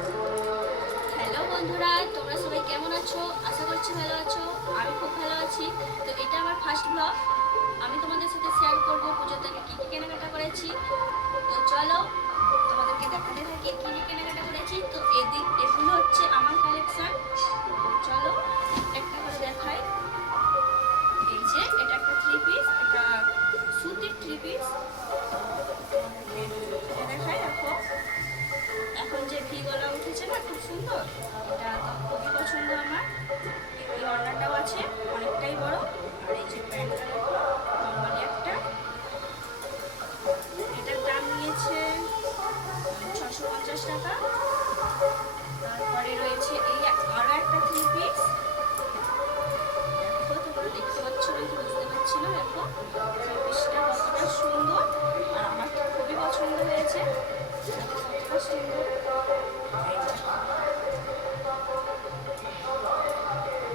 Hello বন্ধুরা, তোমরা সবাই কেমন আছো? আশা করছি ভালো আছো। আমি খুব ভালো আছি। তো এটা আমার ফার্স্ট ব্লগ। আমি তোমাদের সাথে শেয়ার করবো পুজোতে আমি কী কী কেনাকাটা করেছি। তো চলো তোমাদেরকে দেখাতে থাকি কী কী কেনাকাটা করেছি। তো এগুলো হচ্ছে আমার কালেকশন। চলো একটা করে দেখাই। এই যে এটা একটা থ্রি পিস, এটা সুতির থ্রি পিস। দেখাই দেখো, এখন যে ভি গলা উঠেছে না, খুব সুন্দর। এটা তো খুবই পছন্দ আমার। এই অর্ডারটাও আছে, অনেকটাই বড়। আর এই যে প্যান্টটা দেখো, নর্মালি একটা। এটার দাম নিয়েছে 650 টাকা। তারপরে রয়েছে এই আরও একটা থ্রি পিস। দেখো, তোমরা দেখতে পাচ্ছ নাকি বুঝতে পারছি না। দেখো থ্রি পিসটা কতটা সুন্দর, আর আমার তো খুবই পছন্দ হয়েছে। কতটা সুন্দর,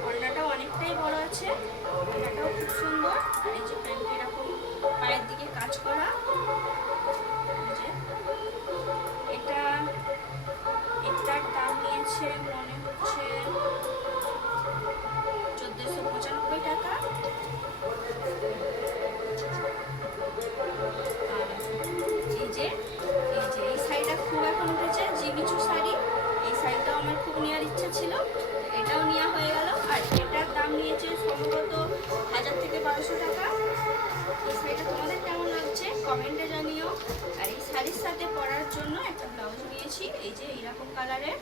ওড়নাটাও অনেকটাই বড় আছে, ওড়নাটাও খুব সুন্দর। আর এই যে প্যান্ট এরকম পায়ের দিকে কাজ করা। এটা এটার দাম নিয়েছে মনে হচ্ছে 1495 টাকা। এই শাড়িটা খুব এখন উঠেছে, জিমিচু শাড়ি। এই শাড়িটাও আমার খুব নেওয়ার ইচ্ছা ছিল, এটাও নেওয়া হয়ে গেল। আর এটার দাম নিয়েছে সম্ভবত 1000 থেকে 1200 টাকা। এই শাড়িটা তোমাদের কেমন লাগছে কমেন্টে জানিও। আর এই শাড়ির সাথে পরার জন্য একটা ব্লাউজ নিয়েছি, এই যে এইরকম কালারের।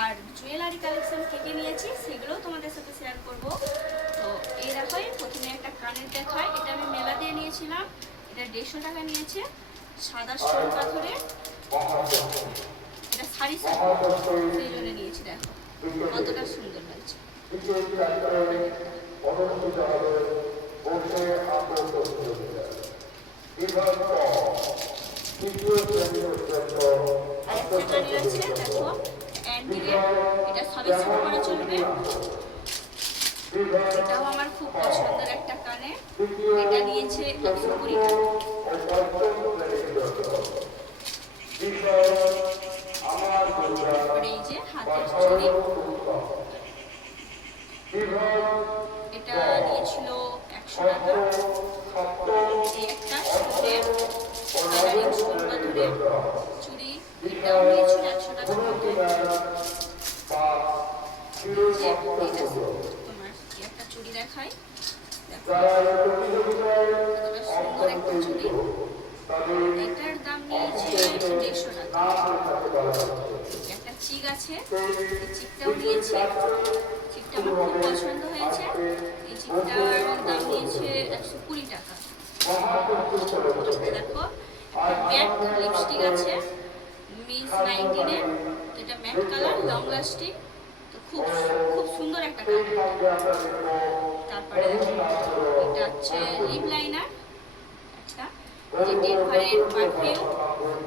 আর জুয়েলারি কালেকশন থেকে নিয়েছি সেগুলোও তোমাদের সাথে শেয়ার করব। তো এই দেখাই, প্রথমে একটা কানের দেখায়। এটা আমি মেলা দিয়ে নিয়েছিলাম, এটা 150 টাকা নিয়েছে, সাদা স্টোন পাথরে। এটা শাড়ি সেই জন্য নিয়েছি। দেখো কতটা সুন্দর লাগছে। আরেকটা নিয়েছে, দেখো অ্যান্টিকের, এটা সবের সাথে পরা চলবে। এটাও আমার খুব পছন্দের একটা কানে। এটা নিয়েছে 120 টাকা। এই যে হাতের চুড়ি, এটা নিয়েছিল 100 টাকা। এই একটা সুন্দর কালারিং স্টোন পাথরের চুড়ি, এটাও নিয়েছিল 100 টাকার মধ্যে। তোমার একটা চুড়ি দেখাই, দেখো কতটা সুন্দর একটা চুড়ি। এটার দাম নিয়েছে 150 টাকা। একটা চিক আছে, এই চিকটাও নিয়েছি। চিকটা আমার খুব পছন্দ হয়েছে। এই চিকটার দাম নিয়েছে 120 টাকা। দেখো ম্যাট লিপস্টিক আছে, মিস 19-এর। তো এটা ম্যাট কালার, লং লাস্টিং। তো খুব খুব সুন্দর একটা কালার। তারপরে এটা হচ্ছে লিপ লাইনার, একটা যে ডেনভারের পারফিউম।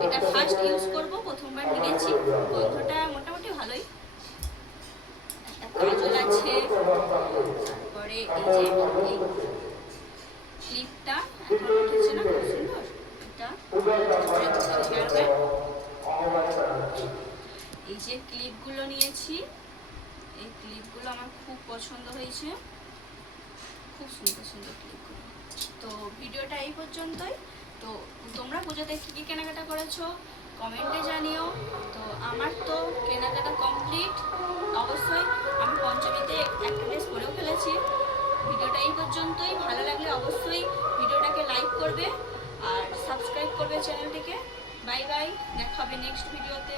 এটা ফার্স্ট ইউজ করব, প্রথমবার নিয়েছি। গন্ধটা মোটামুটি ভালোই। একটা কাজল আছে। তারপরে এই যে এই ক্লিপটা এখন উঠেছে না, খুব সুন্দর। এটা এই যে ক্লিপগুলো নিয়েছি, এই ক্লিপগুলো আমার খুব পছন্দ হয়েছে, খুব সুন্দর সুন্দর ক্লিপগুলো। তো ভিডিওটা এই পর্যন্তই। তো তোমরা পুজোতে কী কী কেনাকাটা করেছো কমেন্টে জানিও। তো আমার তো কেনাকাটা কমপ্লিট। অবশ্যই আমি পঞ্চমীতে একটা ড্রেস পরেও ফেলেছি। ভিডিওটা এই পর্যন্তই। ভালো লাগলে অবশ্যই ভিডিওটাকে লাইক করবে আর সাবস্ক্রাইব করবে চ্যানেলটিকে। বাই বাই, দেখা হবে নেক্সট ভিডিওতে।